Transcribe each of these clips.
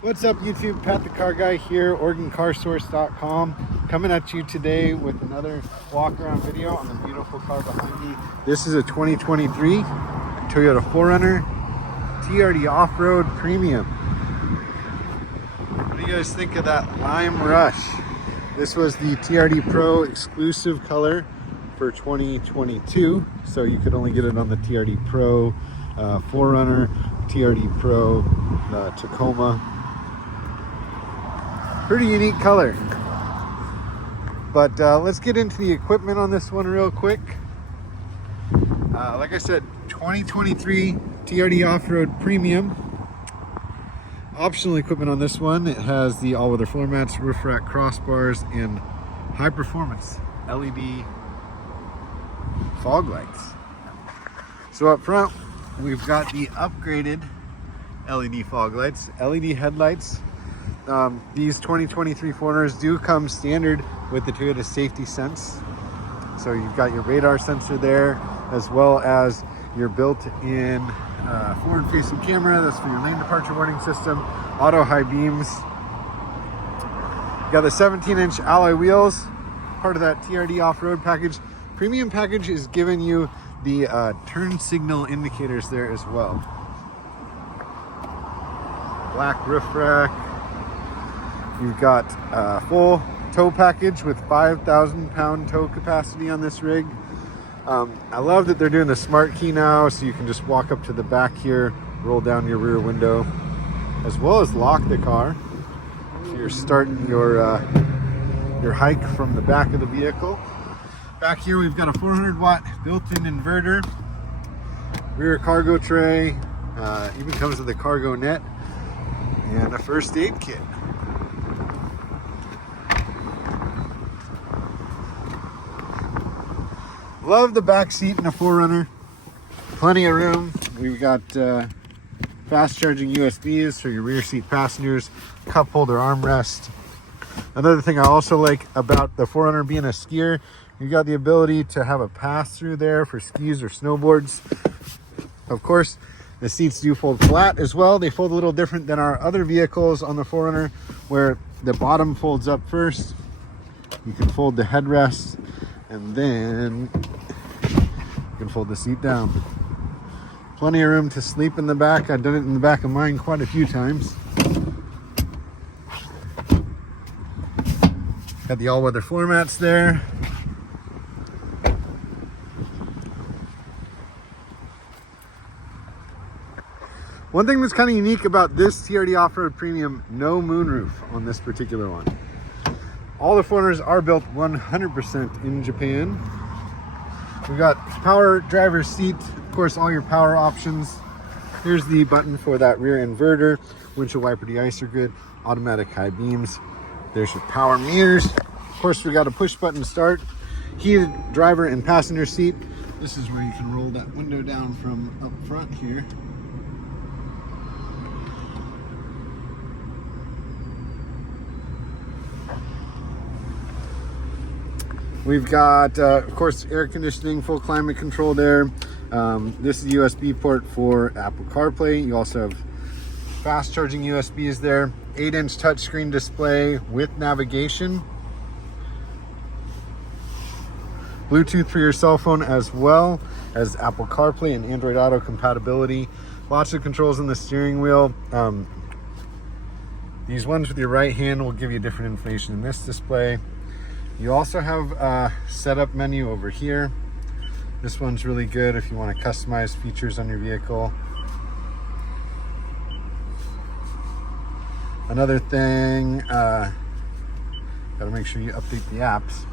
What's up YouTube? Pat the Car Guy here, OregonCarSource.com, coming at you today with another walk around video on the beautiful car behind me. This is a 2023 Toyota 4Runner TRD Off-Road Premium. What do you guys think of that Lime Rush? This was the TRD Pro exclusive color for 2022, so you could only get it on the TRD Pro 4Runner, TRD Pro Tacoma. Pretty unique color. But let's get into the equipment on this one real quick. Like I said, 2023 TRD Off-Road Premium. Optional equipment on this one, it has the all-weather floor mats, roof rack crossbars, and high-performance LED fog lights. So up front, we've got the upgraded LED fog lights, LED headlights. These 2023 4Runners do come standard with the Toyota Safety Sense. So you've got your radar sensor there, as well as your built-in forward-facing camera. That's for your lane departure warning system, auto high beams. You got the 17-inch alloy wheels, part of that TRD off-road package. Premium package is giving you the turn signal indicators there as well. Black roof rack. You've got a full tow package with 5,000 pound tow capacity on this rig. I love that they're doing the smart key now, so you can just walk up to the back here, roll down your rear window, as well as lock the car. So you're starting your hike from the back of the vehicle. Back here we've got a 400 watt built-in inverter, rear cargo tray, even comes with a cargo net, and a first aid kit. Love the back seat in a 4Runner. Plenty of room. We've got fast charging USBs for your rear seat passengers, cup holder armrest. Another thing I also like about the 4Runner being a skier, you got the ability to have a pass through there for skis or snowboards. Of course, the seats do fold flat as well. They fold a little different than our other vehicles on the 4Runner, where the bottom folds up first. You can fold the headrest, and then you can fold the seat down. Plenty of room to sleep in the back. I've done it in the back of mine quite a few times. Got the all-weather floor mats there. One thing that's kind of unique about this TRD Off-Road Premium, no moonroof on this particular one. All the 4Runners are built 100% in Japan. We've got power driver's seat, of course, all your power options. Here's the button for that rear inverter, windshield wiper de-icer grid, automatic high beams. There's your power mirrors. Of course, we got a push button start, heated driver and passenger seat. This is where you can roll that window down from up front here. We've got, of course, air conditioning, full climate control there. This is the USB port for Apple CarPlay. You also have fast charging USBs there. 8-inch touchscreen display with navigation. Bluetooth for your cell phone, as well as Apple CarPlay and Android Auto compatibility. Lots of controls on the steering wheel. These ones with your right hand will give you different information in this display. You also have a setup menu over here. This one's really good if you want to customize features on your vehicle. Another thing, gotta make sure you update the apps.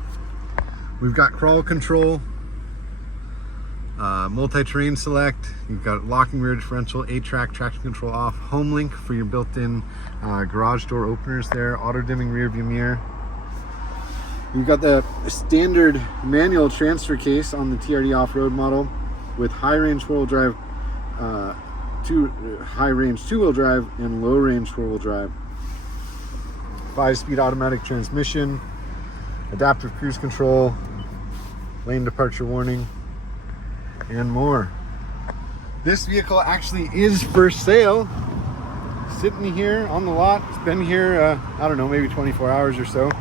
We've got crawl control, multi-terrain select. You've got locking rear differential, TRAC, traction control off, home link for your built-in garage door openers there, auto dimming rear view mirror. You've got the standard manual transfer case on the TRD off-road model with high-range four-wheel drive, high-range two-wheel drive, and low-range four-wheel drive. 5-speed automatic transmission, adaptive cruise control, lane departure warning, and more. This vehicle actually is for sale. sitting here on the lot. It's been here, I don't know, maybe 24 hours or so.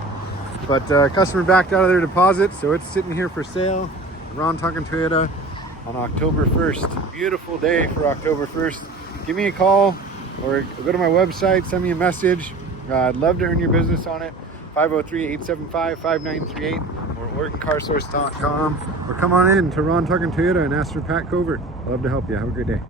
But customer backed out of their deposit, so it's sitting here for sale. Ron Tonkin Toyota on October 1st. Beautiful day for October 1st. Give me a call or go to my website, send me a message. I'd love to earn your business on it. 503-875-5938 or OregonCarSource.com, or come on in to Ron Tonkin Toyota and ask for Pat Covert. Love to help you. Have a great day.